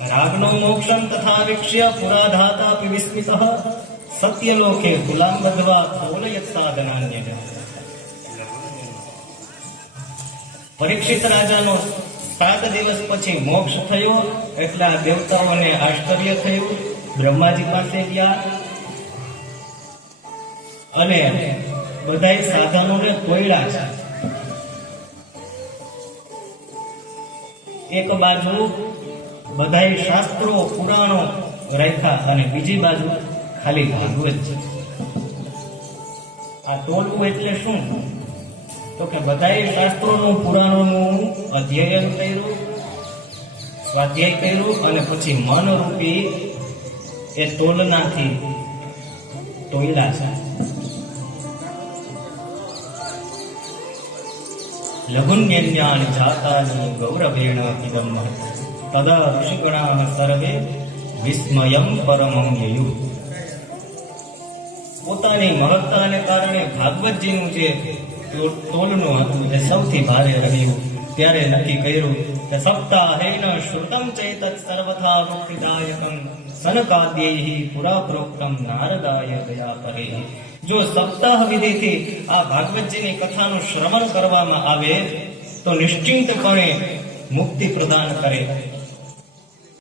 राग्नो मोक्षं तथा वीक्ष्य पुराधातापि विस्मितः सत्यलोके गुलाम बद्ध्वा तोलयत् साधनान्यः। परीक्षित राजानो 7 દિવસ પછી મોક્ષ થયો એટલે દેવતાઓને આશ્ચર્ય થયું. બ્રહ્માજી પાસે ગયા અને બધાય સાધનોને તોડ્યા છે. એક બાજુ બધાય શાસ્ત્રો પુરાણો રાખ્યા અને બીજી બાજુ ખાલી ભાગવત છે. આ તોડવું એટલે શું? તો કે બધાય શાસ્ત્રોનું પુરાણોનું અધ્યયન કર્યું, સ્વાધ્યાય કર્યું અને પછી મનરૂપી એ તોલનાથી તોયલા છે. લઘુન્યન્યાનિ જાતાનિ ગૌરવેણ ઇદમ તદા ઋષિગણાઃ સર્વે વિસ્મયં પરમં યયુ. પોતાની મહત્તાને કારણે ભાગવતજીનું જે તોલનું હતું એ સૌથી ભારે રહ્યું. ત્યારે નક્કી કર્યું કે સપ્તાહેન શ્રુતમ ચેતત સર્વથા મુક્તિદાયકમ સનકાદ્યૈઃ પુરા પ્રોક્તમ નારદાય દયા કરે. જો સપ્તાહ વિધિથી આ ભાગવતજીની કથાનું શ્રવણ કરવામાં આવે તો નિશ્ચિંતપણે મુક્તિ પ્રદાન કરે.